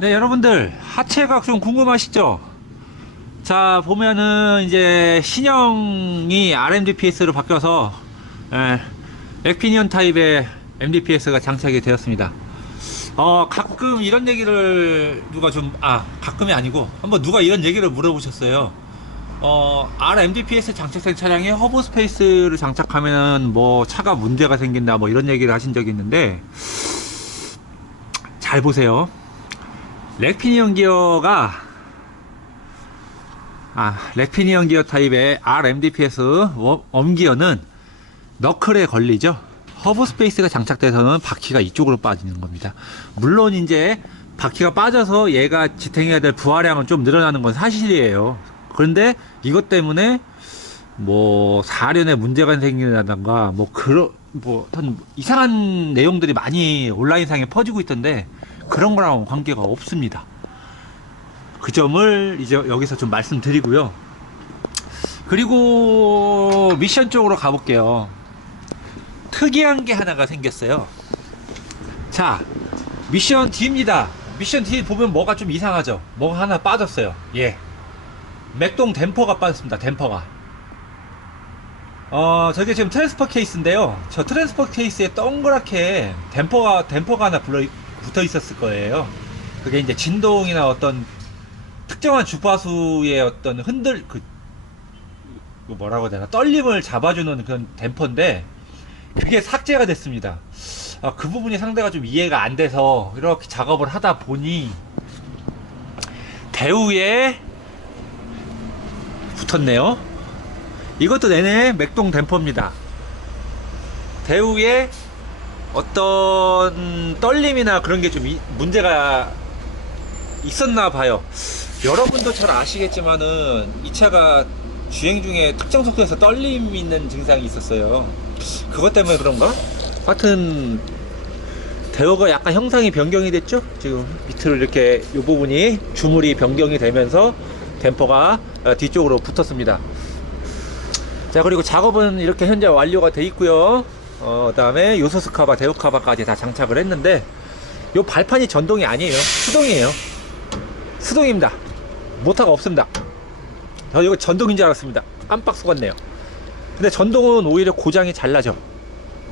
네, 여러분들 하체각 좀 궁금하시죠? 자, 보면은 이제 신형이 RMDPS로 바뀌어서 렉피니언 타입의 MDPS가 장착이 되었습니다. 가끔 이런 얘기를 누가 가끔이 아니고 한번 누가 이런 얘기를 물어보셨어요. RMDPS 장착된 차량에 허브 스페이스를 장착하면 뭐 차가 문제가 생긴다 뭐 이런 얘기를 하신 적이 있는데, 잘 보세요. 렉피니언 기어 타입의 RMDPS 웜기어는 너클에 걸리죠. 허브 스페이스가 장착돼서는 바퀴가 이쪽으로 빠지는 겁니다. 물론 이제 바퀴가 빠져서 얘가 지탱해야 될 부하량은 좀 늘어나는 건 사실이에요. 그런데 이것 때문에 뭐 사륜에 문제가 생긴다던가 이상한 내용들이 많이 온라인상에 퍼지고 있던데, 그런 거랑 관계가 없습니다. 그 점을 이제 여기서 좀 말씀드리고요. 그리고 미션 쪽으로 가볼게요. 특이한 게 하나가 생겼어요. 자, 미션 D입니다. 미션 D 보면 뭐가 좀 이상하죠? 뭐가 하나 빠졌어요. 예, 맥동 댐퍼가 빠졌습니다. 댐퍼가. 저게 지금 트랜스퍼 케이스인데요. 저 트랜스퍼 케이스에 동그랗게 댐퍼가 하나 붙어 있었을 거예요. 그게 이제 진동이나 어떤 특정한 주파수의 어떤 뭐라고 해야 되나, 떨림을 잡아주는 그런 댐퍼인데, 그게 삭제가 됐습니다. 그 부분이 상대가 좀 이해가 안 돼서 이렇게 작업을 하다 보니 대우에 붙었네요. 이것도 내내 맥동 댐퍼입니다. 대우에 어떤 떨림이나 그런 게 좀 문제가 있었나 봐요. 여러분도 잘 아시겠지만은 이 차가 주행 중에 특정 속도에서 떨림 있는 증상이 있었어요. 그것 때문에 그런가? 하여튼 대우가 약간 형상이 변경이 됐죠. 지금 밑으로 이렇게 이 부분이 주물이 변경이 되면서 댐퍼가 뒤쪽으로 붙었습니다. 자, 그리고 작업은 이렇게 현재 완료가 돼 있고요. 그 다음에 요소스 카바, 대우 카바까지 다 장착을 했는데, 요 발판이 전동이 아니에요. 수동이에요. 수동입니다. 모터가 없습니다. 저 이거 전동인 줄 알았습니다. 깜빡 속았네요. 근데 전동은 오히려 고장이 잘 나죠.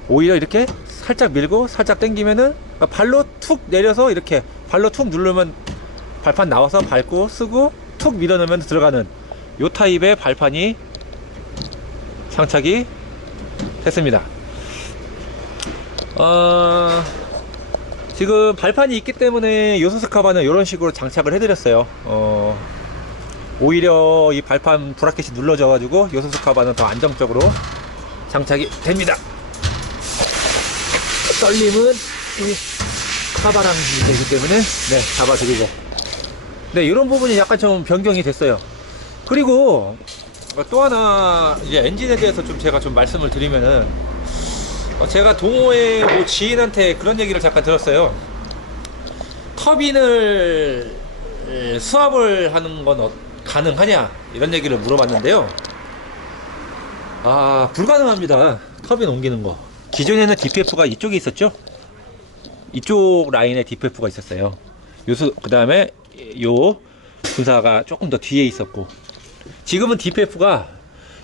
오히려 이렇게 살짝 밀고 살짝 당기면은, 발로 툭 내려서 이렇게 발로 툭 누르면 발판 나와서 밟고 쓰고 툭 밀어넣으면 들어가는 요 타입의 발판이 장착이 됐습니다. 지금 발판이 있기 때문에 요소스 카바는 이런 식으로 장착을 해드렸어요. 오히려 이 발판 브라켓이 눌러져 가지고 요소스 카바는 더 안정적으로 장착이 됩니다. 떨림은 이 카바랑 되기 때문에 잡아드리고, 이런 부분이 약간 좀 변경이 됐어요. 그리고 또 하나 이제 엔진에 대해서 좀 제가 좀 말씀을 드리면은, 제가 동호회 뭐 지인한테 그런 얘기를 잠깐 들었어요. 터빈을 수압을 하는 건 가능하냐 이런 얘기를 물어봤는데요. 불가능합니다. 터빈 옮기는 거. 기존에는 DPF가 이쪽에 있었죠. 이쪽 라인에 DPF가 있었어요. 그 다음에 요 분사가 조금 더 뒤에 있었고, 지금은 DPF가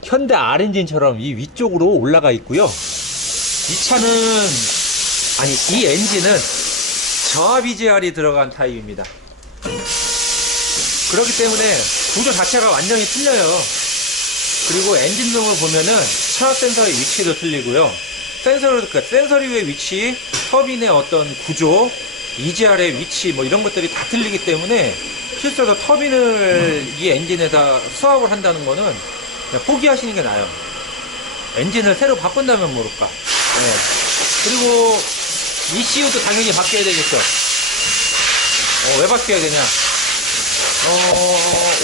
현대 R엔진처럼 이 위쪽으로 올라가 있고요. 이 엔진은 저하 BGR이 들어간 타입입니다. 그렇기 때문에 구조 자체가 완전히 틀려요. 그리고 엔진등을 보면은 차압 센서의 위치도 틀리고요. 센서류의 위치, 터빈의 어떤 구조, EGR의 위치 뭐 이런 것들이 다 틀리기 때문에 실제로 터빈을 이 엔진에다 수압을 한다는 거는 그냥 포기하시는 게 나아요. 엔진을 새로 바꾼다면 모를까. 그리고 ECU도 당연히 바뀌어야 되겠죠. 왜 바뀌어야 되냐?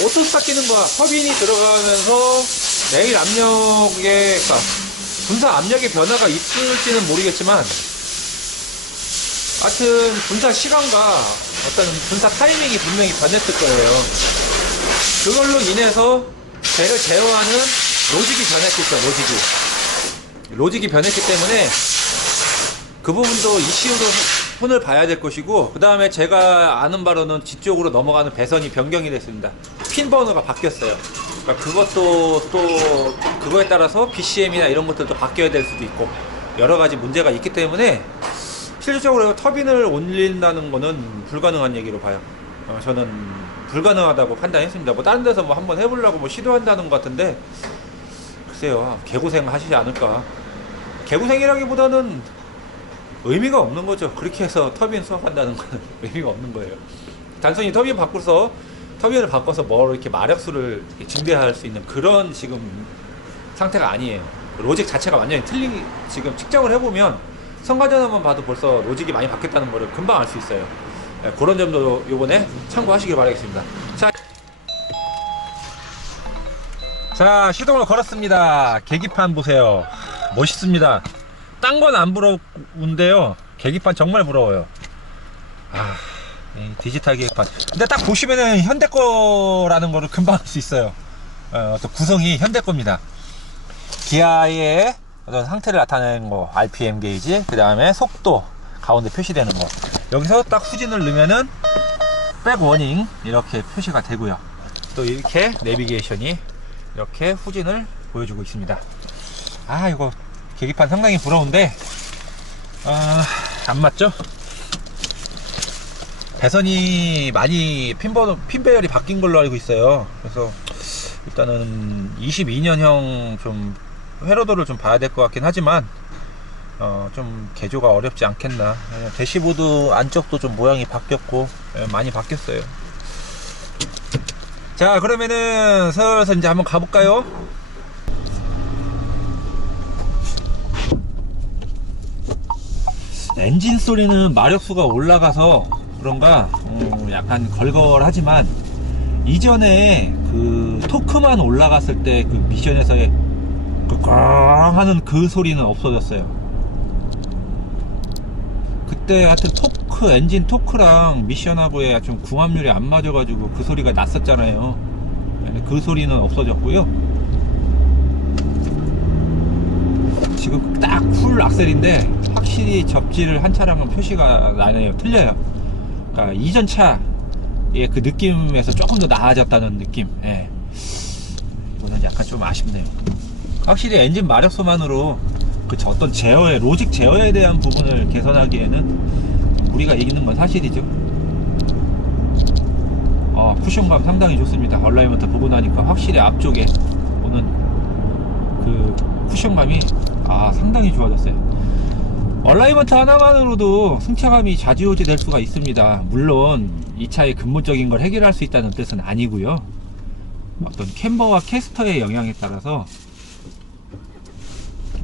오토스타 끼는 거야. 터빈이 들어가면서 레일 압력의, 분사 압력의 변화가 있을지는 모르겠지만, 하여튼 분사 시간과 어떤 분사 타이밍이 분명히 변했을 거예요. 그걸로 인해서 쟤를 제어하는 로직이 변했겠죠. 로직이 변했기 때문에 그 부분도 ECU도 손을 봐야 될 것이고, 그 다음에 제가 아는 바로는 뒤쪽으로 넘어가는 배선이 변경이 됐습니다. 핀 번호가 바뀌었어요. 그러니까 그것도 또 그거에 따라서 BCM이나 이런 것들도 바뀌어야 될 수도 있고 여러 가지 문제가 있기 때문에 실질적으로 터빈을 올린다는 거는 불가능한 얘기로 봐요. 저는 불가능하다고 판단했습니다. 뭐 다른 데서 뭐 한번 해보려고 뭐 시도한다는 것 같은데, 글쎄요, 개고생 하시지 않을까. 개고생이라기보다는 의미가 없는 거죠. 그렇게 해서 터빈 수확한다는 거는 의미가 없는 거예요. 단순히 터빈을 바꿔서 뭐 이렇게 마력수를 증대할 수 있는 그런 지금 상태가 아니에요. 로직 자체가 완전히 지금 측정을 해보면 성과전환만 봐도 벌써 로직이 많이 바뀌었다는 거를 금방 알 수 있어요. 네, 그런 점도 요번에 참고하시길 바라겠습니다. 자, 시동을 걸었습니다. 계기판 보세요. 멋있습니다. 딴 건 안 부러운데요, 계기판 정말 부러워요. 디지털 계기판. 근데 딱 보시면은 현대 거라는 거를 금방 알 수 있어요. 또 구성이 현대 겁니다. 기아의 어떤 상태를 나타내는 거, RPM 게이지, 그 다음에 속도 가운데 표시되는 거. 여기서 딱 후진을 넣으면은 백 워닝 이렇게 표시가 되고요. 또 이렇게 내비게이션이 이렇게 후진을 보여주고 있습니다. 이거 계기판 상당히 부러운데 안 맞죠? 배선이 많이 핀 배열이 바뀐 걸로 알고 있어요. 그래서 일단은 22년형 좀 회로도를 좀 봐야 될 것 같긴 하지만 좀 개조가 어렵지 않겠나. 대시보드 안쪽도 좀 모양이 바뀌었고 많이 바뀌었어요. 자, 그러면은 슬슬 이제 한번 가볼까요? 엔진 소리는 마력수가 올라가서 그런가 약간 걸걸하지만, 이전에 그 토크만 올라갔을 때 그 미션에서의 그 꽝 하는 그 소리는 없어졌어요. 그때 하여튼 엔진 토크랑 미션하고의 좀 궁합률이 안 맞아가지고 그 소리가 났었잖아요. 그 소리는 없어졌고요. 지금 딱 풀 악셀인데 확실히 접지를 한 차량은 표시가 나네요. 틀려요. 그러니까 이전 차의 그 느낌에서 조금 더 나아졌다는 느낌. 이거는 약간 좀 아쉽네요. 확실히 엔진 마력수만으로 그 어떤 로직 제어에 대한 부분을 개선하기에는 우리가 이기는 건 사실이죠. 쿠션감 상당히 좋습니다. 얼라이먼트 보고 나니까 확실히 앞쪽에 오는 그 쿠션감이 상당히 좋아졌어요. 얼라이먼트 하나만으로도 승차감이 좌지우지 될 수가 있습니다. 물론 이 차의 근본적인 걸 해결할 수 있다는 뜻은 아니고요. 어떤 캠버와 캐스터의 영향에 따라서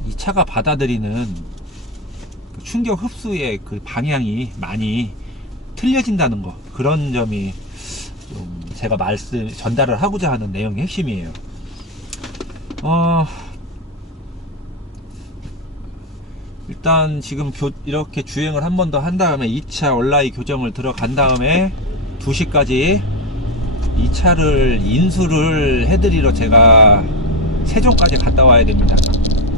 이 차가 받아들이는 그 충격 흡수의 그 방향이 많이 틀려진다는 거, 그런 점이 좀 제가 전달을 하고자 하는 내용의 핵심이에요. 일단 지금 이렇게 주행을 한 번 더 한 다음에 2차 얼라이 교정을 들어간 다음에 2시까지 이 차를 인수를 해드리러 제가 세종까지 갔다 와야 됩니다.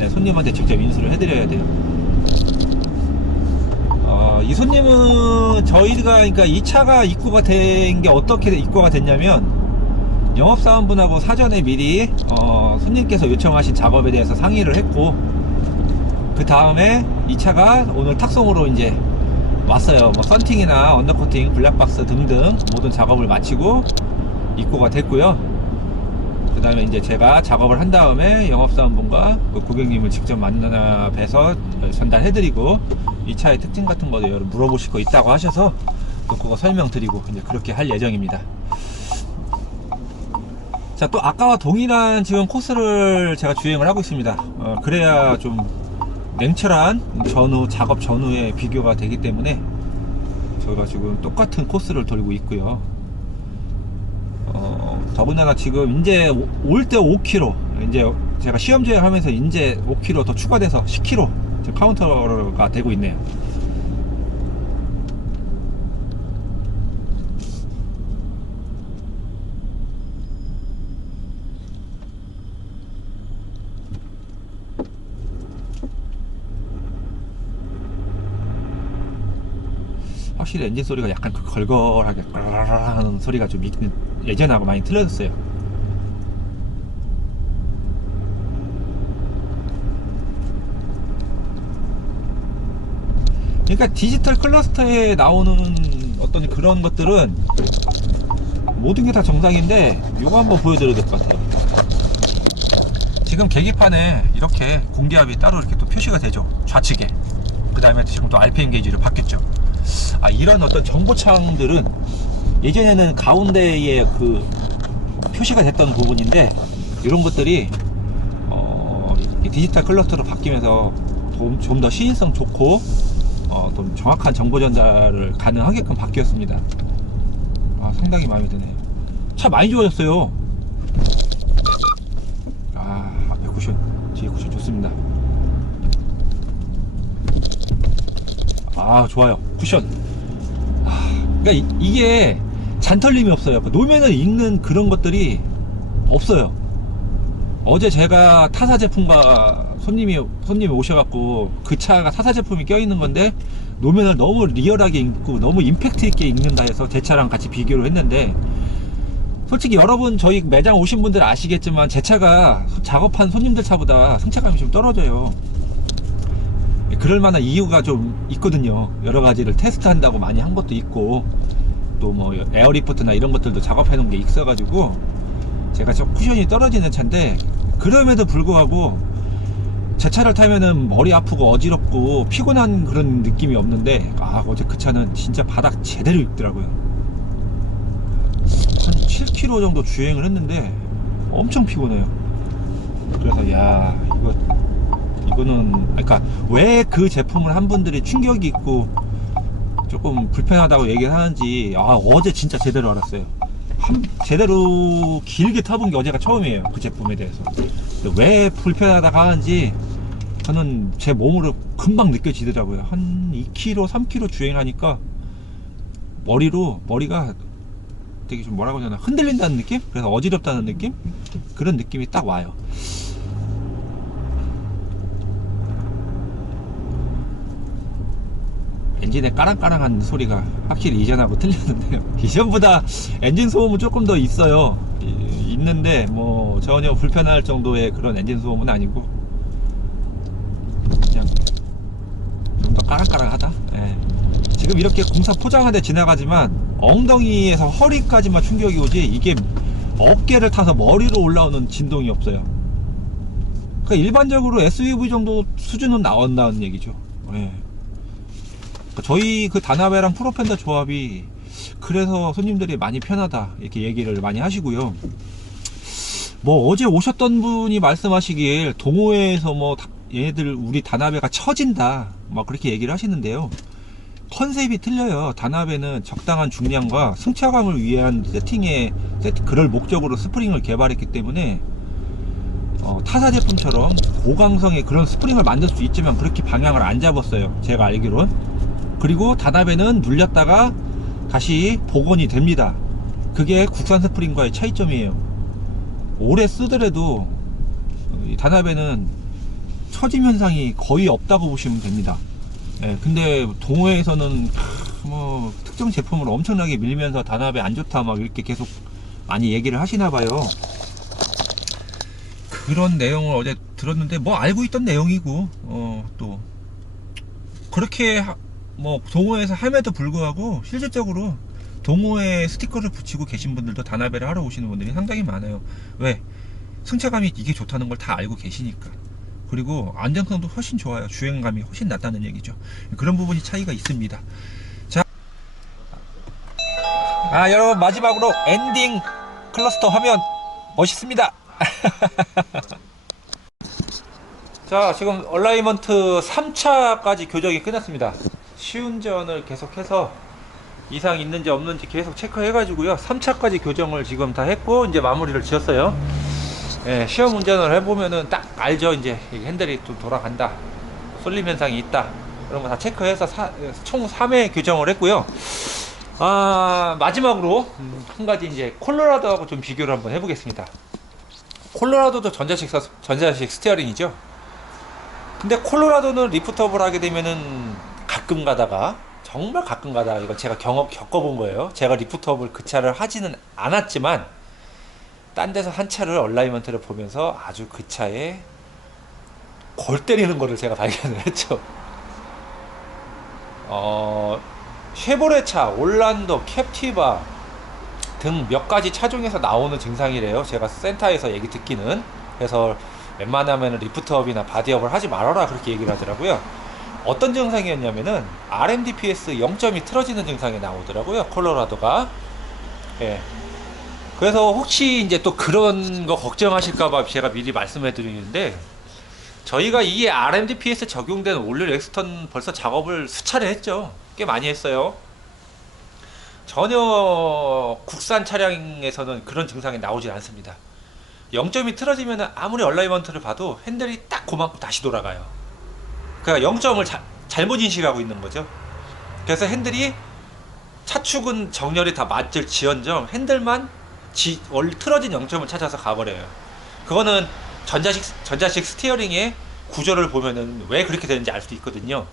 손님한테 직접 인수를 해드려야 돼요. 이 손님은 저희가, 그러니까 이 차가 입고가 된 게 어떻게 입고가 됐냐면, 영업사원분하고 사전에 미리 손님께서 요청하신 작업에 대해서 상의를 했고, 그 다음에 이 차가 오늘 탁송으로 이제 왔어요. 뭐 썬팅이나 언더코팅, 블랙박스 등등 모든 작업을 마치고 입고가 됐고요. 그 다음에 이제 제가 작업을 한 다음에 영업사원분과 그 고객님을 직접 만나 뵈서 전달해드리고, 이 차의 특징 같은 거도 물어보실 거 있다고 하셔서 그거 설명드리고 이제 그렇게 할 예정입니다. 자, 또 아까와 동일한 지금 코스를 제가 주행을 하고 있습니다. 그래야 좀 냉철한 작업 전후에 비교가 되기 때문에 저희가 지금 똑같은 코스를 돌고 있고요. 더군다나 지금 이제 올 때 5km, 이제 제가 시험 주행하면서 이제 5km 더 추가돼서 10km 지금 카운터가 되고 있네요. 확실히 엔진 소리가 약간 그 걸걸하게 하는 소리가 좀 예전하고 많이 틀려졌어요. 그러니까 디지털 클러스터에 나오는 어떤 그런 것들은 모든 게 다 정상인데 요거 한번 보여드려야 될 것 같아요. 지금 계기판에 이렇게 공기압이 따로 이렇게 또 표시가 되죠, 좌측에. 그 다음에 지금 또 RPM 게이지로 바뀌었죠. 이런 어떤 정보창들은 예전에는 가운데에 그 표시가 됐던 부분인데 이런 것들이 디지털 클러스터로 바뀌면서 좀 더 시인성 좋고 좀 정확한 정보 전달을 가능하게끔 바뀌었습니다. 상당히 마음에 드네요. 차 많이 좋아졌어요. 앞에 쿠션, 뒤에 쿠션 좋습니다. 좋아요. 쿠션. 그러니까 이게 잔털림이 없어요. 노면을 읽는 그런 것들이 없어요. 어제 제가 타사 제품과 손님이 오셔갖고 그 차가 타사 제품이 껴있는 건데 노면을 너무 리얼하게 읽고 너무 임팩트 있게 읽는다 해서 제 차랑 같이 비교를 했는데, 솔직히 여러분 저희 매장 오신 분들 아시겠지만 제 차가 작업한 손님들 차보다 승차감이 좀 떨어져요. 그럴 만한 이유가 좀 있거든요. 여러 가지를 테스트한다고 많이 한 것도 있고, 또 뭐 에어리프트나 이런 것들도 작업해 놓은 게 있어가지고 제가 저 쿠션이 떨어지는 차인데, 그럼에도 불구하고 제 차를 타면은 머리 아프고 어지럽고 피곤한 그런 느낌이 없는데, 어제 그 차는 진짜 바닥 제대로 읽더라고요. 한 7km 정도 주행을 했는데 엄청 피곤해요. 그래서 이거는 그러니까 왜 그 제품을 한 분들이 충격이 있고 조금 불편하다고 얘기를 하는지 어제 진짜 제대로 알았어요. 제대로 길게 타본 게 어제가 처음이에요. 그 제품에 대해서 왜 불편하다고 하는지 저는 제 몸으로 금방 느껴지더라고요. 한 2km 3km 주행하니까 머리가 되게 좀 뭐라고 하냐, 흔들린다는 느낌? 그래서 어지럽다는 느낌? 그런 느낌이 딱 와요. 엔진의 까랑까랑한 소리가 확실히 이전하고 틀렸는데요. 이전보다 엔진 소음은 조금 더 있어요. 있는데 뭐 전혀 불편할 정도의 그런 엔진 소음은 아니고 그냥 좀 더 까랑까랑하다. 지금 이렇게 공사 포장하되 지나가지만 엉덩이에서 허리까지만 충격이 오지 이게 어깨를 타서 머리로 올라오는 진동이 없어요. 그러니까 일반적으로 SUV 정도 수준은 나온다는 얘기죠. 저희 그 다나베랑 프로펜더 조합이 그래서 손님들이 많이 편하다 이렇게 얘기를 많이 하시고요. 뭐 어제 오셨던 분이 말씀하시길 동호회에서 뭐 얘네들 우리 다나베가 처진다 막 그렇게 얘기를 하시는데요. 컨셉이 틀려요. 다나베는 적당한 중량과 승차감을 위한 그럴 목적으로 스프링을 개발했기 때문에 타사 제품처럼 고강성의 그런 스프링을 만들 수 있지만 그렇게 방향을 안 잡았어요, 제가 알기론. 그리고 다나베는 눌렸다가 다시 복원이 됩니다. 그게 국산 스프링과의 차이점이에요. 오래 쓰더라도 다나베는 처짐 현상이 거의 없다고 보시면 됩니다. 근데 동호회에서는 뭐 특정 제품을 엄청나게 밀면서 다나베 안 좋다 막 이렇게 계속 많이 얘기를 하시나 봐요. 그런 내용을 어제 들었는데 뭐 알고 있던 내용이고 또 그렇게 뭐 동호회에서 함에도 불구하고 실질적으로 동호회 스티커를 붙이고 계신 분들도 다나베를 하러 오시는 분들이 상당히 많아요. 왜? 승차감이 이게 좋다는 걸 다 알고 계시니까. 그리고 안정성도 훨씬 좋아요. 주행감이 훨씬 낫다는 얘기죠. 그런 부분이 차이가 있습니다. 자, 여러분 마지막으로 엔딩 클러스터 화면 멋있습니다. 자, 지금 얼라이먼트 3차까지 교정이 끝났습니다. 시운전을 계속해서 이상 있는지 없는지 계속 체크해 가지고요 3차까지 교정을 지금 다 했고 이제 마무리를 지었어요. 시험 운전을 해보면은 딱 알죠. 이제 핸들이 좀 돌아간다, 쏠림 현상이 있다, 그런 거 다 체크해서 총 3회 교정을 했고요. 마지막으로 한 가지 이제 콜로라도하고 좀 비교를 한번 해보겠습니다. 콜로라도도 전자식 스티어링이죠. 근데 콜로라도는 리프트업을 하게 되면은 가끔 가다가 정말 가끔 가다 이건 제가 겪어본 거예요. 제가 리프트업을 그 차를 하지는 않았지만 딴 데서 한 차를 얼라이먼트를 보면서 아주 그 차에 골 때리는 거를 제가 발견을 했죠. 쉐보레 차, 올란도, 캡티바 등 몇 가지 차종에서 나오는 증상이래요. 제가 센터에서 얘기 듣기는. 그래서 웬만하면 리프트업이나 바디업을 하지 말아라 그렇게 얘기를 하더라고요. 어떤 증상이었냐면은 RMDPS 0점이 틀어지는 증상이 나오더라고요. 콜로라도가. 예. 그래서 혹시 이제 또 그런 거 걱정하실까봐 제가 미리 말씀해 드리는데, 저희가 이 RMDPS 적용된 올릴 엑스턴 벌써 작업을 수차례 했죠. 꽤 많이 했어요. 전혀 국산 차량에서는 그런 증상이 나오질 않습니다. 0점이 틀어지면 아무리 얼라이먼트를 봐도 핸들이 딱 그만큼 다시 돌아가요. 그러니까 0점을 잘못 인식하고 있는 거죠. 그래서 핸들이 차축은 정렬이 다 맞을 지연정 핸들만 원래 틀어진 0점을 찾아서 가버려요. 그거는 전자식 스티어링의 구조를 보면은 왜 그렇게 되는지 알 수 있거든요.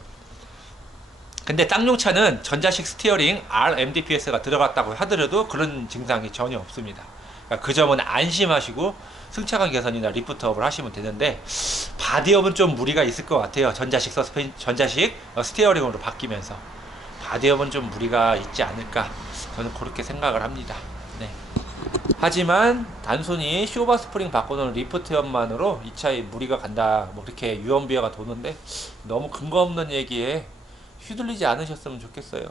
근데 쌍용차는 전자식 스티어링 RMDPS가 들어갔다고 하더라도 그런 증상이 전혀 없습니다. 그러니까 그 점은 안심하시고 승차감 개선이나 리프트업을 하시면 되는데, 바디업은 좀 무리가 있을 것 같아요. 전자식 스티어링으로 바뀌면서 바디업은 좀 무리가 있지 않을까, 저는 그렇게 생각을 합니다. 네. 하지만 단순히 쇼바 스프링 바꿔놓은 리프트업만으로 이 차에 무리가 간다, 뭐 그렇게 유언비어가 도는데 너무 근거 없는 얘기에 휘둘리지 않으셨으면 좋겠어요.